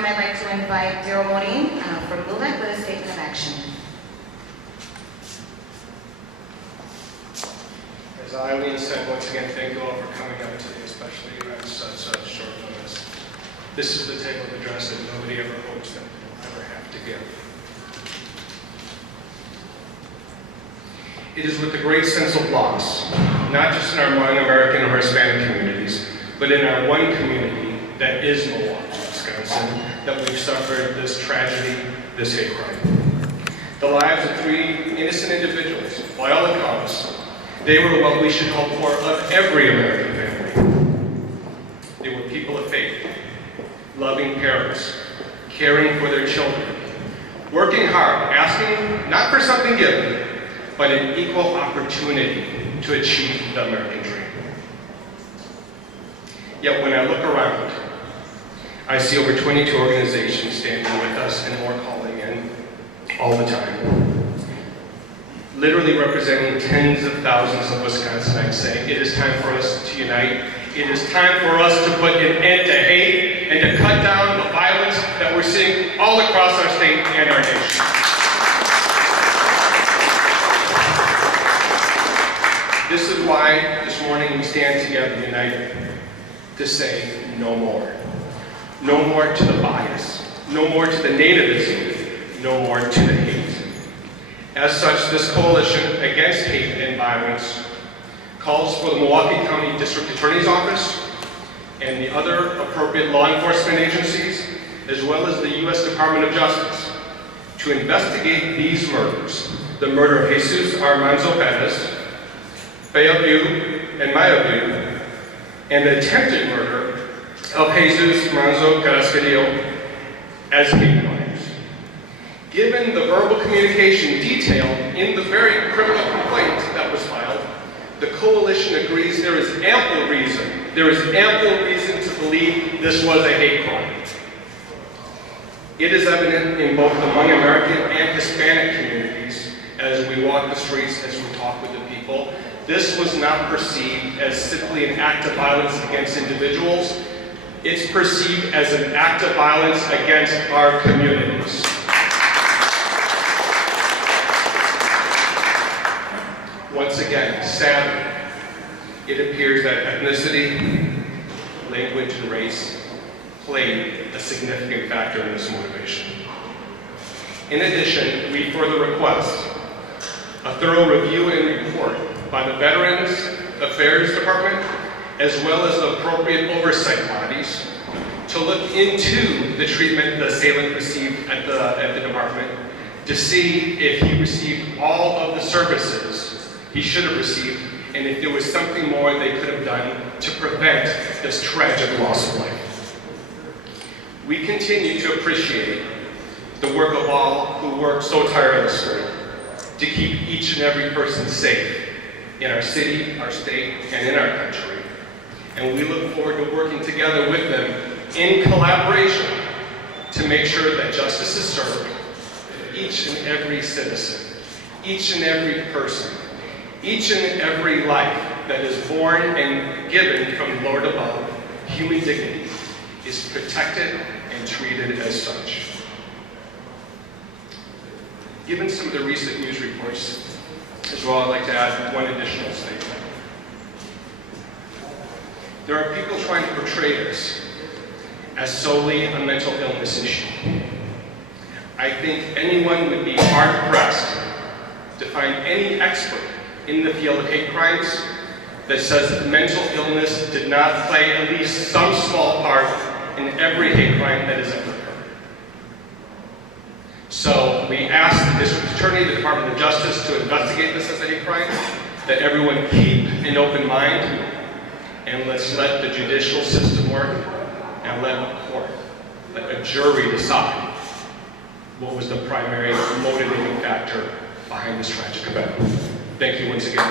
time, I'd like to invite Darryl Morin from LULAC with a statement of action. As Eileen said, once again, thank you all for coming out today, especially on such short notice. This is the type of address that nobody ever hopes that they'll ever have to give. It is with a great sense of loss, not just in our Hmong American or Hispanic communities, but in our one community that is Milwaukee, Wisconsin, that we've suffered this tragedy, this hate crime. The lives of 3 innocent individuals, by all accounts, they were what we should hope for of every American family. They were people of faith, loving parents, caring for their children, working hard, asking not for something given, but an equal opportunity to achieve the American dream. Yet when I look around, I see over 22 organizations standing with us and more calling in all the time, literally representing tens of thousands of Wisconsinites saying it is time for us to unite. It is time for us to put an end to hate and to cut down the violence that we're seeing all across our state and our nation. This is why this morning we stand together united to say no more. No more to the bias. No more to the nativism. No more to the hate. As such, this coalition against hate and violence calls for the Milwaukee County District Attorney's Office and the other appropriate law enforcement agencies, as well as the U.S. Department of Justice, to investigate these murders. The murder of Jesus Armanzo Perez, Fayabu and Mayabu, and the attempted murder of Jesus Manzo Carrasquillo as hate crimes. Given the verbal communication detailed in the very criminal complaint that was filed, the coalition agrees there is ample reason to believe this was a hate crime. It is evident in both the Hmong American and Hispanic communities as we walk the streets, as we talk with the people. This was not perceived as simply an act of violence against individuals. It's perceived as an act of violence against our communities. Once again, sadly, it appears that ethnicity, language, and race played a significant factor in this motivation. In addition, we further request a thorough review and report by the Veterans Affairs Department, as well as the appropriate oversight bodies, to look into the treatment the assailant received at the department, to see if he received all of the services he should have received, and if there was something more they could have done to prevent this tragic loss of life. We continue to appreciate the work of all who work so tirelessly to keep each and every person safe in our city, our state, and in our country. And we look forward to working together with them in collaboration to make sure that justice is served for each and every citizen, each and every person, each and every life that is born and given from the Lord above. Human dignity is protected and treated as such. Given some of the recent news reports as well, I'd like to add one additional statement. There are people trying to portray this as solely a mental illness issue. I think anyone would be hard-pressed to find any expert in the field of hate crimes that says that mental illness did not play at least some small part in every hate crime that has ever occurred. So we ask the District Attorney, the Department of Justice, to investigate this as a hate crime, that everyone keep an open mind, and let's let the judicial system work, and let a court, let a jury decide what was the primary motivating factor behind this tragic event. Thank you once again.